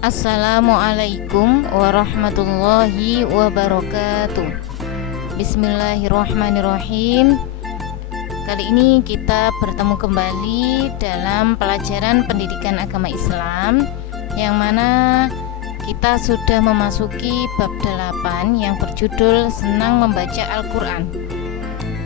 Assalamualaikum warahmatullahi wabarakatuh. Bismillahirrahmanirrahim. Kali ini kita bertemu kembali dalam pelajaran pendidikan agama Islam, yang mana kita sudah memasuki bab 8 yang berjudul Senang Membaca Al-Quran.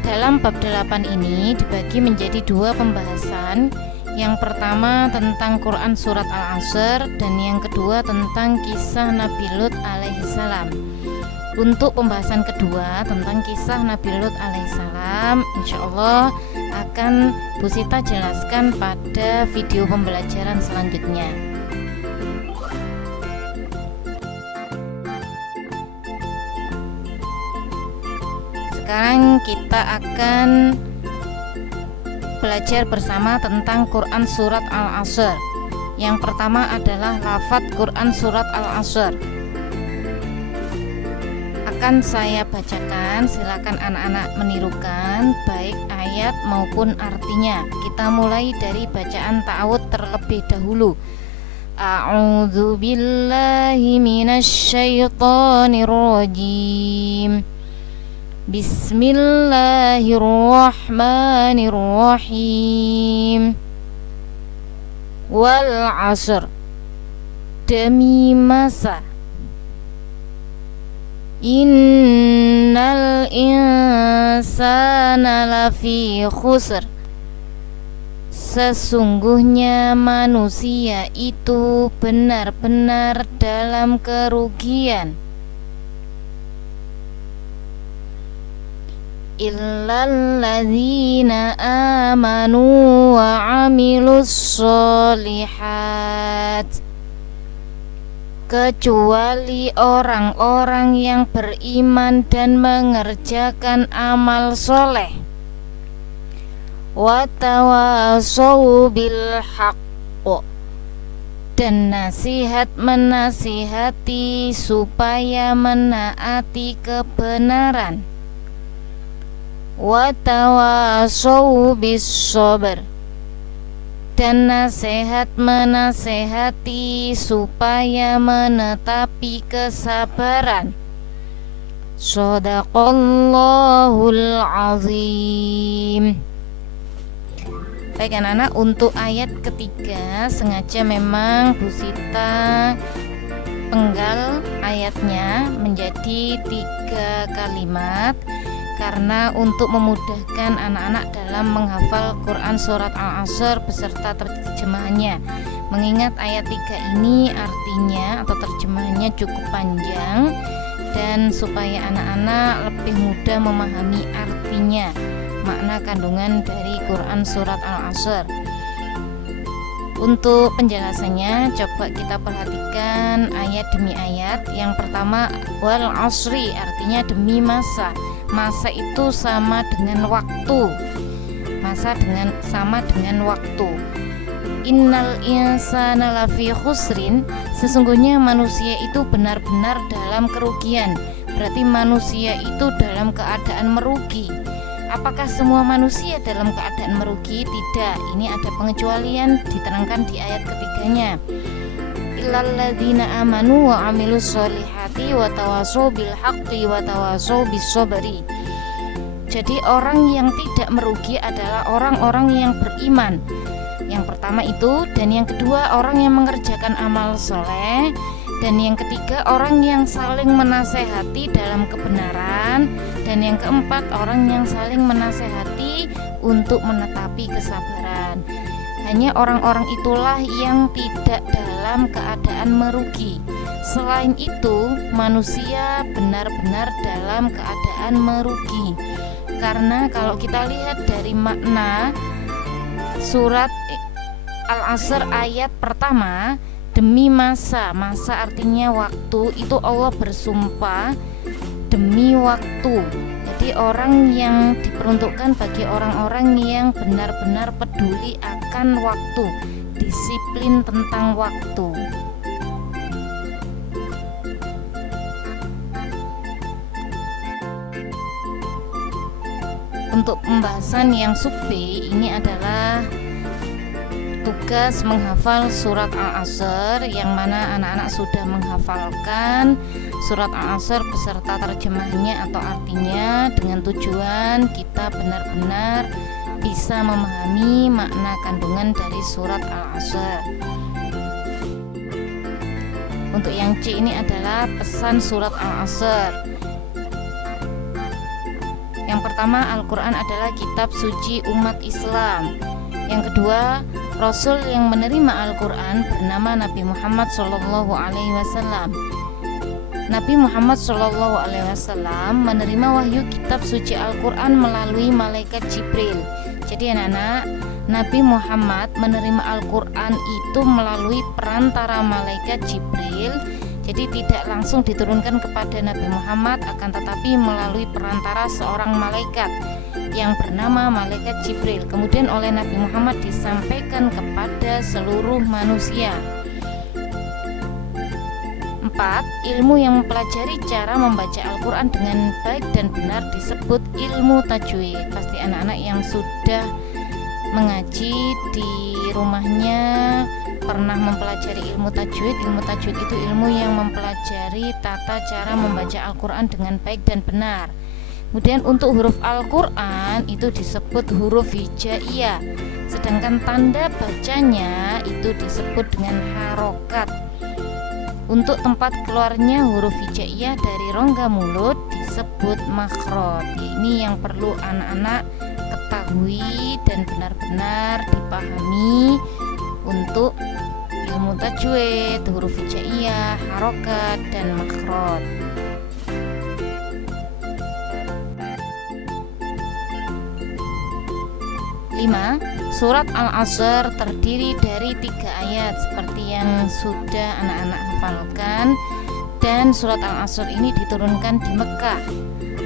Dalam bab 8 ini dibagi menjadi dua pembahasan. Yang pertama tentang Quran surat Al-Asr, dan yang kedua tentang kisah Nabi Lut alaihissalam. Untuk pembahasan kedua tentang kisah Nabi Lut alaihissalam, insya Allah akan Bu Sita jelaskan pada video pembelajaran selanjutnya. Sekarang kita akan belajar bersama tentang Quran surat Al-Asr. Yang pertama adalah lafadz Quran surat Al-Asr. Akan saya bacakan, silakan anak-anak menirukan baik ayat maupun artinya. Kita mulai dari bacaan ta'awudz terlebih dahulu. A'udzu billahi minasyaitonir rajim. Bismillahirrahmanirrahim. Wal 'asr, demi masa. Innal insana lafi khusr, sesungguhnya manusia itu benar-benar dalam kerugian. Illalladzina amanu wa amilus solihat, kecuali orang-orang yang beriman dan mengerjakan amal soleh. Wa tawasau bil haqq, dan nasihat menasihati supaya menaati kebenaran. Wa tawasau bis sabr, dan nasihat menasehati supaya menetapi kesabaran. Shadaqallahul azim. Baik anak-anak, untuk ayat ketiga sengaja memang Bu Sita penggal ayatnya menjadi 3 kalimat, karena untuk memudahkan anak-anak dalam menghafal Quran surat Al-Asr beserta terjemahannya. Mengingat ayat 3 ini artinya atau terjemahannya cukup panjang, dan supaya anak-anak lebih mudah memahami artinya, makna kandungan dari Quran surat Al-Asr. Untuk penjelasannya coba kita perhatikan ayat demi ayat. Yang pertama, wal asri, artinya demi masa. Masa itu sama dengan waktu. Sama dengan waktu. Innal insana lafi khusrin, sesungguhnya manusia itu benar-benar dalam kerugian. Berarti manusia itu dalam keadaan merugi. Apakah semua manusia dalam keadaan merugi? Tidak. Ini ada pengecualian diterangkan di ayat ketiganya. Illalladzina amanu wa amilus solihati wa tawasau bil haqqi wa tawasau bis sabri. Jadi orang yang tidak merugi adalah orang-orang yang beriman. Yang pertama itu, dan yang kedua orang yang mengerjakan amal soleh, dan yang ketiga orang yang saling menasehati dalam kebenaran, dan yang keempat orang yang saling menasehati untuk menetapi kesabaran. Hanya orang-orang itulah yang tidak dalam keadaan merugi. Selain itu, manusia benar-benar dalam keadaan merugi. Karena kalau kita lihat dari makna surat Al-Asr ayat pertama, demi masa. Masa artinya waktu, itu Allah bersumpah demi waktu. Jadi orang yang diperuntukkan bagi orang-orang yang benar-benar peduli akan waktu, disiplin tentang waktu. Untuk pembahasan yang sub B, ini adalah tugas menghafal surat Al-Asr, yang mana anak-anak sudah menghafalkan surat Al-Asr beserta terjemahnya atau artinya, dengan tujuan kita benar-benar bisa memahami makna kandungan dari surat Al-Asr. Untuk yang C ini adalah pesan surat Al-Asr. Yang pertama, Al-Quran adalah kitab suci umat Islam. Yang kedua, Rasul yang menerima Al-Quran bernama Nabi Muhammad SAW. Nabi Muhammad SAW menerima wahyu kitab suci Al-Quran melalui malaikat Jibril. Jadi anak-anak, Nabi Muhammad menerima Al-Quran itu melalui perantara malaikat Jibril. Jadi tidak langsung diturunkan kepada Nabi Muhammad, akan tetapi melalui perantara seorang malaikat yang bernama malaikat Jibril. Kemudian oleh Nabi Muhammad disampaikan kepada seluruh manusia. 4. Ilmu yang mempelajari cara membaca Al-Quran dengan baik dan benar disebut ilmu tajwid. Pasti anak-anak yang sudah mengaji di rumahnya pernah mempelajari ilmu tajwid. Ilmu tajwid itu ilmu yang mempelajari tata cara membaca Al-Quran dengan baik dan benar. Kemudian untuk huruf Al-Quran itu disebut huruf hijaiyah, sedangkan tanda bacanya itu disebut dengan harokat. Untuk tempat keluarnya huruf hijaiyah dari rongga mulut disebut makhraj. Ini yang perlu anak-anak ketahui dan benar-benar dipahami untuk ilmu tajwid, huruf hijaiyah, harokat, dan makhraj. 5. Surat Al-Asr terdiri dari 3 ayat seperti yang sudah anak-anak hafalkan, dan surat Al-Asr ini diturunkan di Mekah.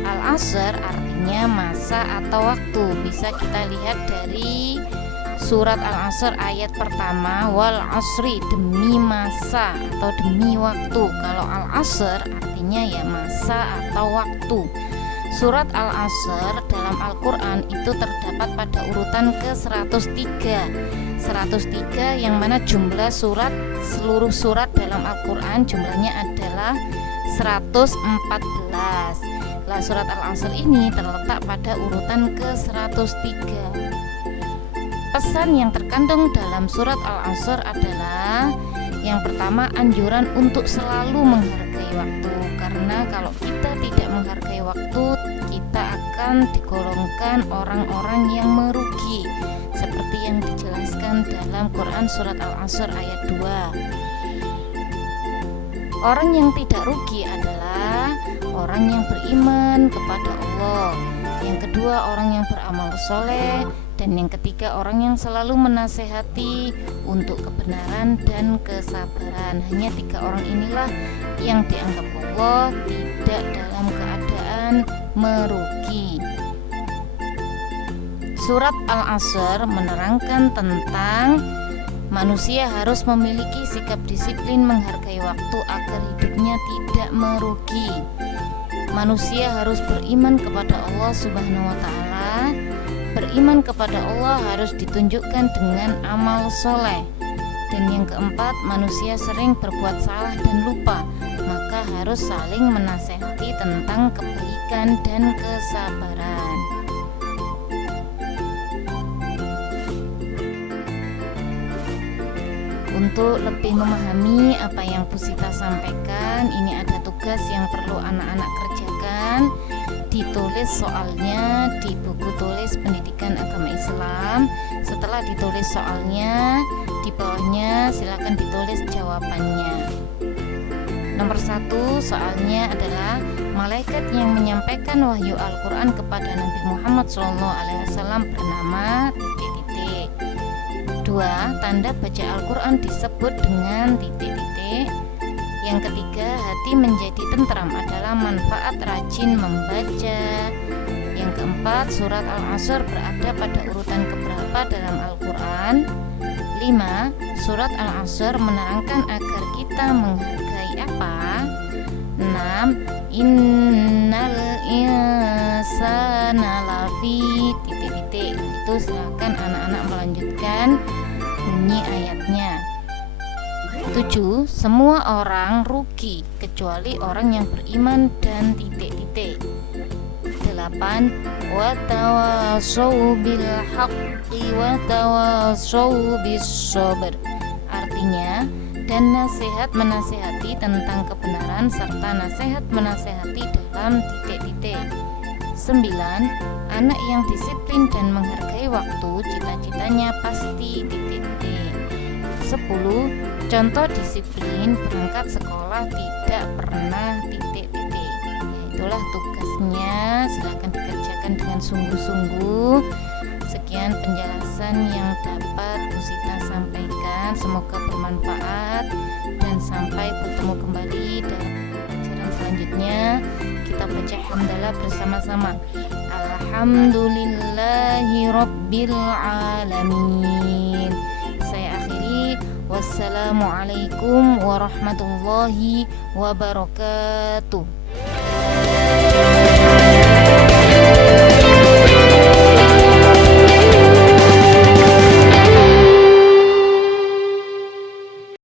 Al-Asr artinya masa atau waktu. Bisa kita lihat dari surat Al-Asr ayat pertama, wal asri, demi masa atau demi waktu. Kalau Al-Asr artinya ya masa atau waktu. Surat Al-Asr dalam Al-Quran itu terdapat pada urutan ke-103. 103 yang mana jumlah surat, seluruh surat dalam Al-Quran jumlahnya adalah 114. Nah, surat Al-Asr ini terletak pada urutan ke-103. Pesan yang terkandung dalam surat Al-Asr adalah yang pertama, anjuran untuk selalu menghargai waktu. Karena kalau kita tidak menghargai waktu, kita akan digolongkan orang-orang yang merugi, seperti yang dijelaskan dalam Quran surat Al-Asr ayat 2. Orang yang tidak rugi adalah orang yang beriman kepada Allah. Yang kedua, orang yang beramal soleh. Dan yang ketiga, orang yang selalu menasehati untuk kebenaran dan kesabaran. Hanya 3 orang inilah yang dianggap Allah tidak dalam keadaan merugi. Surat Al-Asr menerangkan tentang manusia harus memiliki sikap disiplin menghargai waktu agar hidupnya tidak merugi. Manusia harus beriman kepada Allah Subhanahu wa Ta'ala. Beriman kepada Allah harus ditunjukkan dengan amal soleh. Dan yang keempat, manusia sering berbuat salah dan lupa, maka harus saling menasehati tentang kebaikan dan kesabaran. Untuk lebih memahami apa yang Bu Sita sampaikan, ini ada tugas yang perlu anak-anak kerjakan. Ditulis soalnya di buku tulis Pendidikan Agama Islam. Setelah ditulis soalnya, di bawahnya silakan ditulis jawabannya. Nomor 1 soalnya adalah malaikat yang menyampaikan wahyu Al-Quran kepada Nabi Muhammad SAW bernama titik-titik. 2. Tanda baca Al-Quran disebut dengan titik-titik. Yang ketiga, hati menjadi tentram adalah manfaat rajin membaca. Yang keempat, surat Al-Asr berada pada urutan keberapa dalam Al-Quran. 5. Surat Al-Asr menerangkan agar kita menghargai apa. 6. Innal insana lafi titik-titik. Itu silakan anak-anak melanjutkan bunyi ayatnya. 7. Semua orang rugi kecuali orang yang beriman dan titik-titik. 8. Wa tawassaw bil haqqi wa tawassaw bis sabr. Artinya, dan nasihat menasehati tentang kebenaran serta nasihat menasehati dalam titik-titik. 9. Anak yang disiplin dan menghargai waktu, cita-citanya pasti titik-titik. 10. Contoh disiplin berangkat sekolah tidak pernah titik-titik. Itulah tugasnya, silakan dikerjakan dengan sungguh-sungguh. Sekian penjelasan yang dapat Bu Sita sampaikan, semoga bermanfaat dan sampai bertemu kembali dalam pelajaran selanjutnya. Kita baca hamdalah bersama-sama. Alhamdulillahi Rabbil Alamin. Saya akhiri. Wassalamualaikum warahmatullahi wabarakatuh.